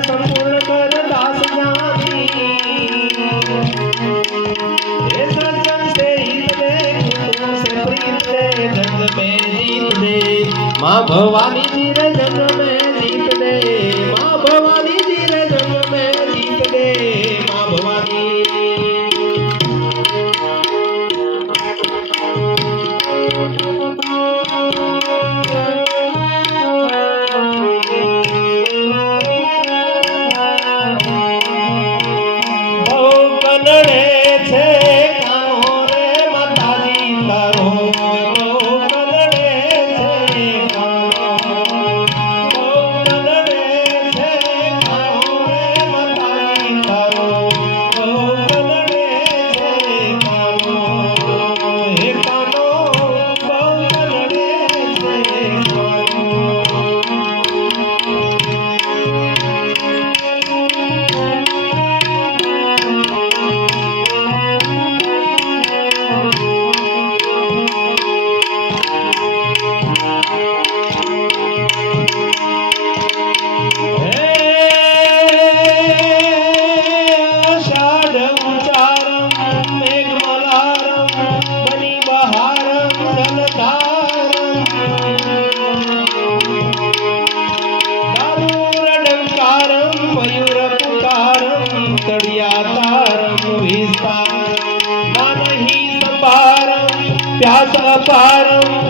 संपूर्ण कर दास ज्ञानी से से प्रीत दे में माँ भवानी जी ने जन्म में ஆசா பாரம்